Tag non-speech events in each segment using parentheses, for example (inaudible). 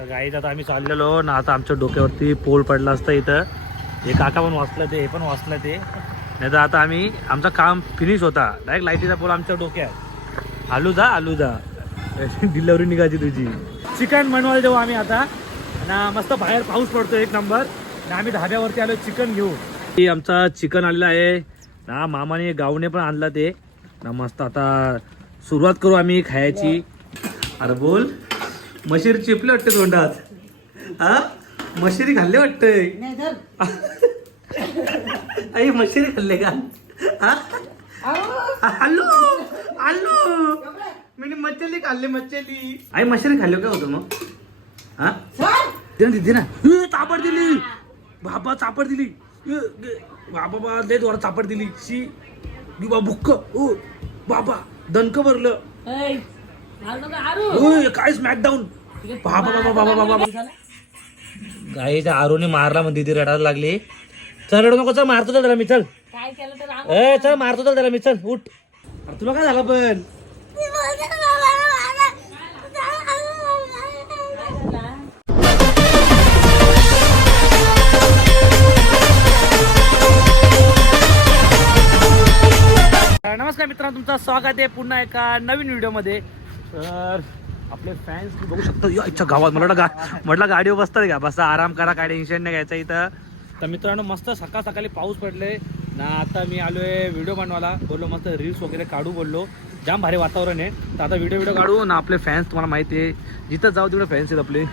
तर गाईत आता आम्ही चाललेलो ना आता आमच्या डोक्यावरती पोल पडला असतं इथं. हे काका पण वाचलं ते हे पण वाचलं ते. नाही तर आता आम्ही आमचं काम फिनिश होता. डायरेक्ट लाईटीचा पोल आमच्या डोक्यात. आलू जा आलू जा. (laughs) डिलिव्हरी निघायची तुझी. चिकन बनवायला देऊ आम्ही आता. ना मस्त बाहेर पाऊस पडतो एक नंबर आणि आम्ही धाब्यावरती आलो चिकन घेऊ ते आमचा चिकन आलेला आहे. ना मामाने गावने पण आणला ते. ना मस्त आता सुरुवात करू आम्ही खायची. अरे बोल. मशीर चिपले वाटते तोंडात? हा? मशिरी खाल्ले वाटतंय? (laughs) आई मशिरी खाल्ले का? हा? आलू आलू मी मच्छली खाल्ली मच्छली. आई मच्छली खाल्ली काय होतं मग? हा? दे ना चापड दिली. बाबा चापड दिली. बाबा बा लय जोरात चापड दिली. शी. गी बा बुक्क. ओ बाबा दणक भरलं. काय स्मॅकडाऊन बाबा बाबा बाबा बाबा बाबा. गाईच्या आरोने मारला म्हणते ती रडायला लागली. चल रडू नको चल मारतो चल त्याला मी चल. काय केलं तर आम- ए चल मारतो चल त्याला मी चल उठ. अरे तुला काय झालं पण? नमस्कार मित्रांनो तुमचं स्वागत आहे पुन्हा एका नवीन व्हिडिओमध्ये तर आपले फॅन्स बघू शकतो. इच्छा गावात म्हटलं गा म्हटलं गाडीवर बसतात का? बसा आराम करा काय टेन्शन नाही घ्यायचं इथं. तर मित्रांनो मस्त सकाळ सकाळी पाऊस पडले ना आता मी आलो आहे व्हिडिओ बनवायला. बोललो मस्त रील्स वगैरे काढू बोललो. जाम भारी वातावरण आहे. तर आता व्हिडिओ व्हिडिओ काढू. ना आपले फॅन्स तुम्हाला माहिती आहे. जिथं जाऊ तिकडे फॅन्स आहेत आपले.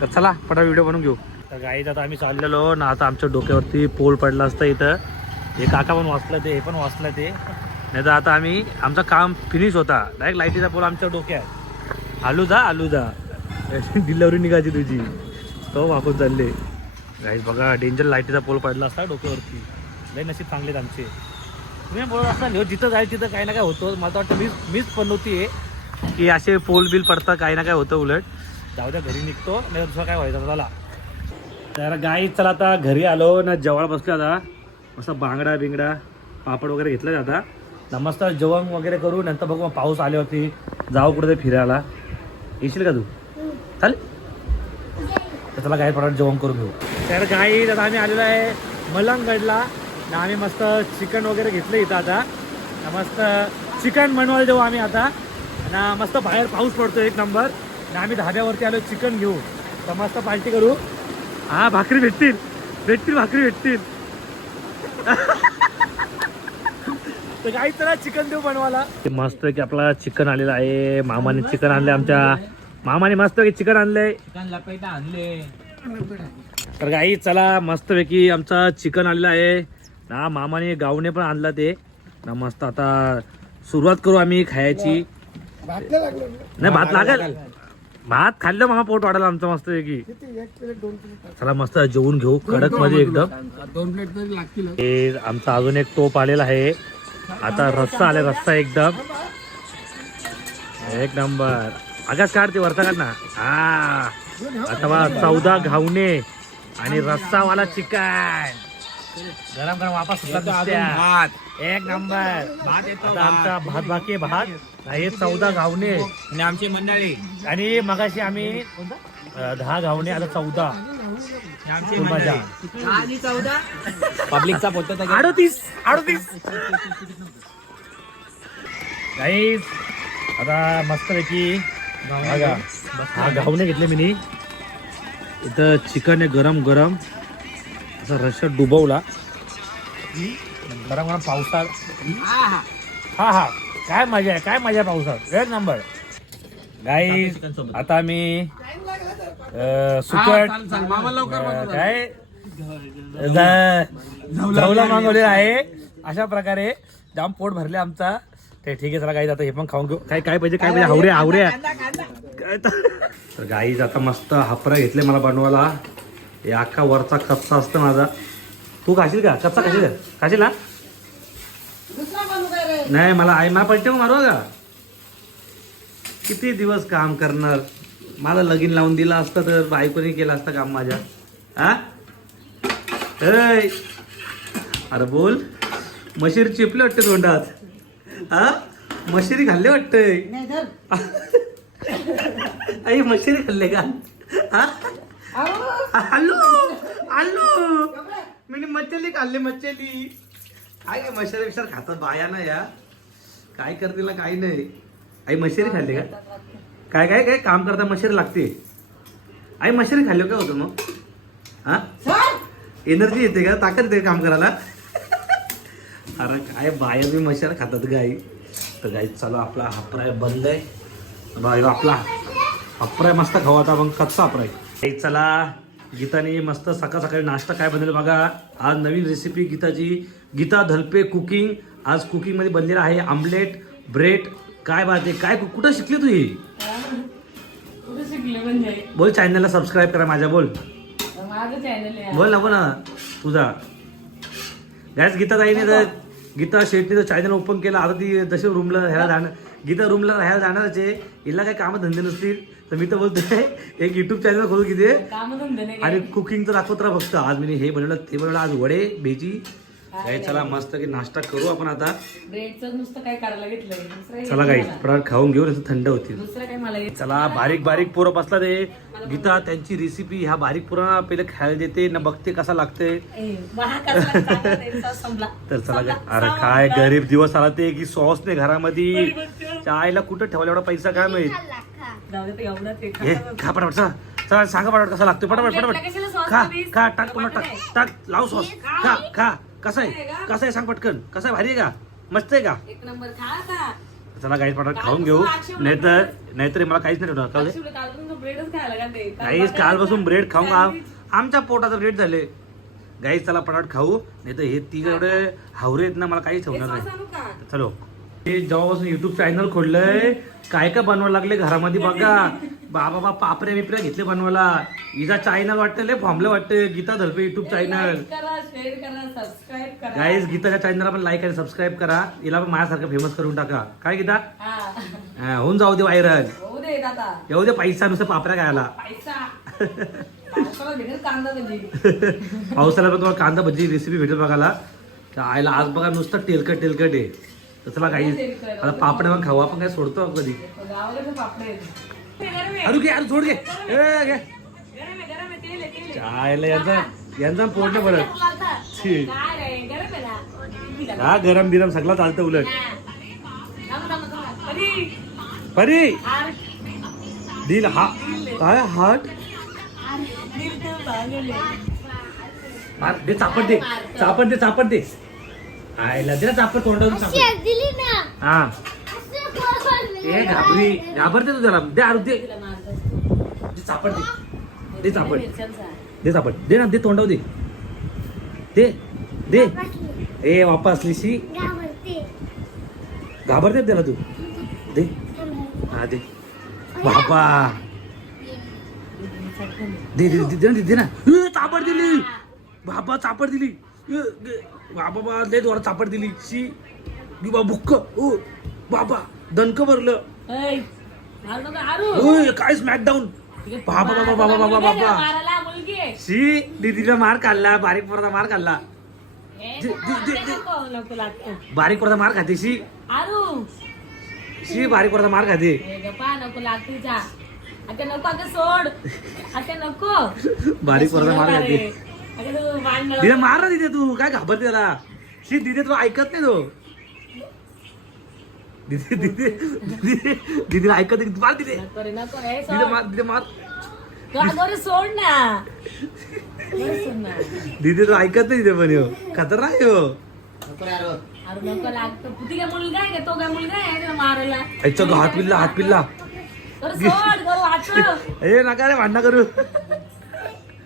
तर चला पटा व्हिडिओ बनवून घेऊ. तर गाईत आता आम्ही चाललेलो. ना आता आमच्या डोक्यावरती पोल पडला असतं इथं. हे काका पण वाचलं ते हे पण वाचलं ते. नाही तर आता आम्ही आमचं काम फिनिश होता. डायरेक्ट लाईटीचा पोल आमच्या डोक्यात. आलू जा आलू जा. (laughs) डिलिव्हरी निघायची तुझी. तो वापस चालले. गाईज बघा डेंजर लाईटीचा पोल पडला असता डोक्यावरती. लय नशीब चांगलेत आमचे. तुम्ही बोलत असाल हो जिथं जाईल तिथं काही ना काय होतं. मला वाटतं मीच मीच पण नव्हती की असे पोल बिल पडतात काही ना काय होतं उलट. जाऊ द्या घरी निघतो. नाही दुसरं काय व्हायचं चला तर गाई चला आता घरी आलो. ना जवळ बसलो आता. असं बांगडा बिंगडा पापड वगैरे घेतलं जाता नमस्कार मस्त जेवण वगैरे करू नंतर बघू मग पाऊस होते जाऊ कुठे फिरायला. येशील का तू? चालेल? तर चला गाई पडाट जेवण करून घेऊ. तर गाई आता आम्ही आलेलो आहे मलंगगडला ना आम्ही मस्त चिकन वगैरे घेतलं इथं आता. मस्त चिकन बनवायला देऊ आम्ही आता. ना मस्त बाहेर पाऊस पडतो एक नंबर ना आम्ही धाब्यावरती आलो चिकन घेऊ. तर मस्त पार्टी करू. हा भाकरी भेटतील. भेटतील भाकरी भेटतील. (laughs) तर काही तर चिकन देऊ बनवायला. मस्त की आपला चिकन आलेला आहे. मामाने चिकन आणले आमच्या. मामाने मस्त की चिकन आणलंय. तर गाई चला मस्तपैकी आमचा चिकन आलेला आहे. ना मामाने गावने पण आणला ते. ना मस्त आता सुरुवात करू आम्ही खायची. नाही भात लागेल. भात खाल्लं मामा पोट वाढायला आमचं मस्त की चला मस्त जेवून घेऊ. कडकमध्ये एकदम. दोन प्लेट तरी लागतील. हे आमचा अजून एक टोप आलेला आहे. आता रस्सा आले रस्सा एकदम. एक नंबर. आगाच काढते वरचा काढ ना. हा. आता बघा चौदा घावणे आणि रस्सावाला चिकन. गरम गरम वापस. भात. एक नंबर. आमचा भात. बाकी भात. हे चौदा घावणे. आणि आमची मंडळी. आणि मगाशी आम्ही दहा घावणे आता चौदा. पब्लिकचा बोलतो अडतीस अडतीस. गाईस आता मस्तपैकी बघा. हा घावणे घेतले मी इथं चिकन आहे गरम गरम. असा रश्यात डुबवला. गरम गरम पावसात हा हा. काय मजा आहे काय मजा आहे पावसात एक नंबर. गाईस आता मी सुकट अं, काय? झवला मागवलेला आहे अशा प्रकारे जाम पोट भरले आमचा. ते ठीक आहे चला गाईज आता हे पण खाऊन घेऊ. काय काय पाहिजे काय पाहिजे? हावरे हावरे. काय तर तर गाईज आता मस्त हापरा घेतले मला बनवायला. हे अख्खा वरचा कच्चा असतं माझा. तू खाशील का? कच्चा खाशील का? खाशील ना नाही मला आई मला पलटे मारू का किती दिवस काम करणार? मला लगीन लावून दिलं असतं तर बायकोने केलं असतं काम माझ्या. हा? अरे बोल. मशीर चिपले वाटते तोंडात. हा? मशिरी खाल्ले वाटतंय (laughs) आई मशिरी खाल्ले का? हा? आलो आलो मी मच्छली खाल्ली मच्छली. काय मच्छर विचार खातात बाया ना या? काय करतील काही नाही. आई मशेरी खाल्ली का? काय काय काय? काम करता मशेरी लागते. आई मशेरी खाल्ली काय होतं मग? हा? एनर्जी येते का? ताकद येते काम करायला? अरे काय बाया मी मशार खातात गाई. तर गाई चालू आपला हापराय बंद आहे. बाई आपला हापराय मस्त खवाचा मग कच्चा हापराय गाई चला गीताने मस्त सकाळ सकाळी नाश्ता काय बनवलं बघा. आज नवीन रेसिपी गीताची. गीता धलपे कुकिंग आज कुकिंगमध्ये बनलेलं आहे आमलेट ब्रेड काय बात आहे? काय कुठं शिकली तू ही? शिकले म्हणजे बोल चॅनलला सबस्क्राईब करा माझ्या बोल. माझं चॅनल आहे. बोल ना बोल ना. तुझा. गॅस गीता ताईने तर गीता शेट्टीचं चॅनल ओपन केलं. आता ती जशी रूमला राहायला जाणार गीता रूमला राहायला जाणारच आहे. हिला काही कामं धंदे नसतील. तर मी तर बोलतोय एक युट्यूब चॅनल खोलू किती नाही आणि कुकिंग तर दाखवत राहा फक्त. आज मी हे बनवलं ते बनवलं आज वडे भेजी काय चला मस्त की नाश्ता करू आपण आता. ब्रेडचं नुसतं काय चला काही. पराठ खाऊन घेऊन असं थंड होतील. दुसरं काय मला चला बारीक बारीक पोरं बसला ते. गीता त्यांची रेसिपी ह्या बारीक पोरांना पहिले खायला देते ना बघते कसा लागते तर चला अरे. काय गरीब दिवस आला ते की सॉस नाही घरामध्ये. आईला कुठं ठेवला एवढा पैसा काय माहीत? दे हे. खा पटापट चला. चला सांगा पटापट कसा लागतो पटापट पटापट. खा? खा टाक टाक टाक. लाव सॉस खा खा. कसा आहे? का? कसा आहे सांग पटकन. कसा आहे? भारी आहे का? मस्त आहे का? एक नंबर खा चला काही पटापट काल खाऊन घेऊ नाहीतर नाहीतर मला काहीच नाही ठेवणार का कालपासून ब्रेडच खायला का ते. काल गाईस काल बसून बटाटा ब्रेड खाऊन आ- सँडविच. आमच्या पोटाचं ब्रेड झाले. गाईस चला पटापट खाऊ. नाही तर हे एवढे हावरे आहेत ना मला काहीच ठेवणार नाही. का? चलो. हे जेव्हापासून युट्यूब चॅनल खोललंय काय काय बनवायला लागले घरामध्ये बघा. बाबा बा पापऱ्या बिपऱ्या घेतले बनवायला. हिचा चॅनल वाटतं लय फॉर्मला वाटतं Geeta Dhalpe YouTube channel guys गीताच्या चॅनलला पण लाईक आणि सबस्क्राईब करा. हिला पण माझ्यासारखं फेमस करून टाका. काय गीता? हा. होऊन जाऊ दे व्हायरल आता. येऊ दे पैसा नुसतं पापऱ्या खायला. (laughs) पावसाला पण तुम्हाला कांदा भजी रेसिपी भेटेल बघायला. तर आयला आज बघा नुसतं तेलकट तेलकट आहे. तर चला काही आता पापड्या मग खाऊ. आपण काय सोडतो कधी? अरु अरे घे अरे सोड घे. चायला यांचा यांचा पोट परत हा गरम बिरम सगळं चालतं उलट. अरे, परी. दिल हा काय हार्ट दिल दे चापट दे. चापट दे चापट दे. आयला तोंडावरून दिली ना. हा. असं ए घाबरी. घाबरते तू त्याला. दे आरू दे. दे चापट दे. दे ना दे तोंडाव दे. दे. दे. ए वापस लिशी घाबरते. घाबरते त्याला तू. दे. हा दे. बाबा. दे दे दे दे ना, दे ना. ए, दिली. बाबा चापट दिली. बाबा लय दोरा चापट दिली. शी बा बुक्क ओ बाबा दणक भरलं. काय स्मॅकडाऊन बाबा बाबा बाबा बाबा बाबा. आहे. शी दीदीला मार खाल्ला बारीक पोराचा मार खाल्ला. बारीक पोराचा मार खाते शी. आरू शी बारीक पोराचा मार खाते. नको सोड. आता नको. बारीक पोराचा मार खाते. तू. दिदे मार ना दिदे तू काय घाबरते त्याला? शी दिदे तुला ऐकत नाही तो. दिदे दिदे दिदे दिदीला ऐकत नाही. मार दिदे. नको रे, नको. हे दिदे सोड. मार दिदे मार. तू सोड ना. अगोदर सोड ना. दिदे तो ऐकत नाही दिदे पण ह्यो खतरनाक आहे ह्यो अरे. नको लागतो. ती काय मुलगा आहे का? तो काय मुलगा आहे त्याला मारायला? हात पिल्ला हात पिल्ला. तर सोड करू वाचव. ए नका रे भांडणं करू चाटत खाली पडलेला मध्ये खामता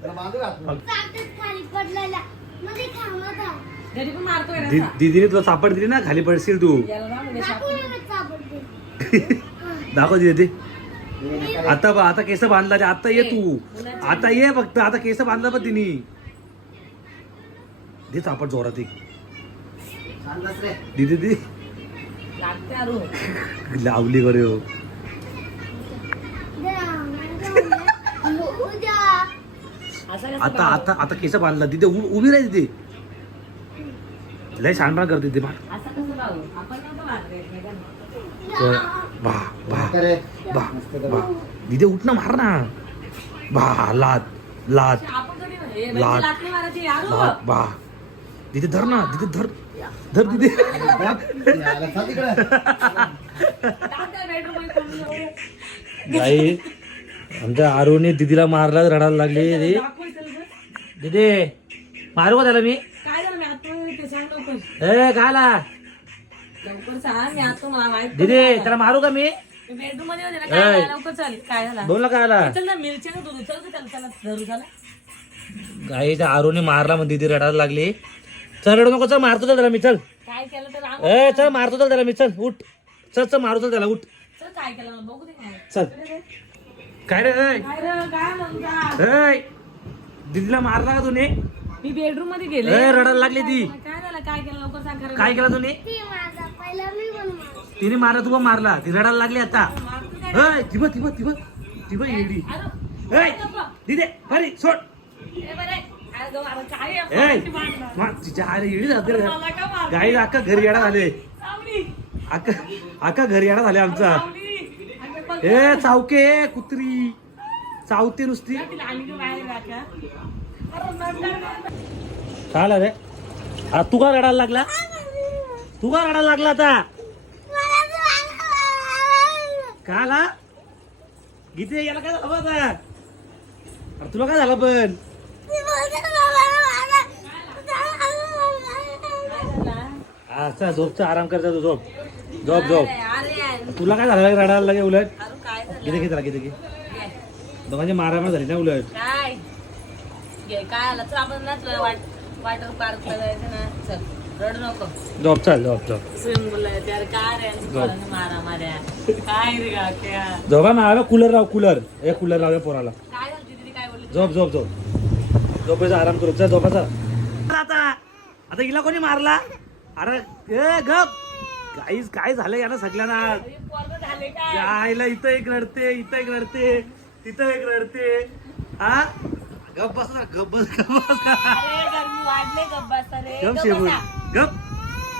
घरी पण मारतोय ना दि- असा. दिदीने तुला सापड दिली ना खाली पडशील तू. याला ना म्हणजे दाखव (laughs) दिदे. ते आता बा आता केस बांधला रे. आता ये तू. आता ये फक्त आता केस बांधला पण तिने. दे चापट जोरात एक. दिदी दी लागते अरू (laughs) लावली करे हो उद्या असं कसं आता आता आता केस बांधला तिथे उ- उभी राहिली तिथे लय छानपणा करते ते. बा बा बा दिदे उठ ना मार ना. बा लात लात कधी नाही. हे. लात बा. तिथे धर ना तिथे धर धर तिथे. (laughs) आमच्या आरूने दिदीला मारला रडायला लागली रे. दिदी मारू का त्याला मी? काय झालं? मी आतमध्ये ते सांग लवकर. ए गाला लवकर सांग मी आता मला माहीत दिदी त्याला मारू का मी? बेडरूममध्ये होते ना काय. झालं? लवकर चाल काय झालं? बोल ना चल ना मिरची ना दूध चल चल चला धरू झाला आरूने मारला मग दिदी रडायला लागली. चल रडू नको चल मारतो चल त्याला मी चल. काय केलं तर आम- ए चल मारतो चल त्याला मी चल उठ. चल चल मारू चल त्याला उठ. चल काय केलं? बघू दे काय. चल. काय रे? काय रे काय म्हणता दिदीला मारला का तुने? मी बेडरूममध्ये गेले. ए रडायला लागली ती. काय झालं? काय केलं? लवकर सांग खरं काय केलं तुने? ती माझा पहिला मी पण माझा तिने मारला तू मारला. ती रडायला लागली आता. मारतो काय? ए तिब तिब तिब तिब येडी अरे, ए दिदे हरी सोड. ए बरे. अरे गं, अरे काय आहे? ए कोणाची भांडणं? मा- तिच्या अरे येडी जाते रे. मला का मारतो? गाई अख्खा घरी येडा झाले. सावली, अख्खा अख्खा घरी येडा झाले आमचा. सावली. अगं, पण ए चावके कुत्री. चावते नुसती. हा. काय रे? आ, तू का रडायला लागला? तू का रडायला लागला आता? का आला गीते याला काय झालं आता? अरे तुला काय झालं पण? अच्छा झोपचा आराम करता तू झोप. झोप झोप. तुला काय झालं रडायला लागे उलट? किती किती घे. दोघांची मारामार झाली ना उलट. काय? घे, काय आलं? चल आपण ना तुला वाट वॉटर पार्कला जायचं ना. चल रडू नको. झोप चाल झोप झोप स्विमिंग पूलला जायचं. अरे काय रे यांचं पोरांनी मारा माऱ्या काय रे गाठ्या झोपा मारा कूलर लाव कूलर. हे कूलर लाव पोराला. काय झालं? दीदी काय बोलली? झोप झोप झोप झोपायचा आराम करू. चल झोपाचा आता आता हिला कोणी मारला? अरे ए गप. काहीच काय झालं याला सगळ्यांना? जायला इथं एक रडते इथं एक रडते. तिथं एक रडते. हा? गप बस ना गप बस गप बस. अरे गरमी वाढले गप्पा रे. गप गप्प शेबून बसा. गप.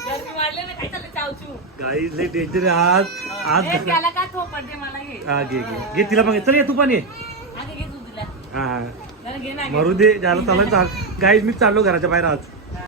गरमी वाढले ना काय चाललं चावचू? काही लय आज. ए, आज त्याला काय थोपडते मला घे? हा घे घे. घे तिला पण चल ये तू पण ये. आधी घे तू तुला. हा जरा घे ना घे. मरू दे ज्याला चालत चाल गाईज मी चाललो घराच्या बाहेर आज.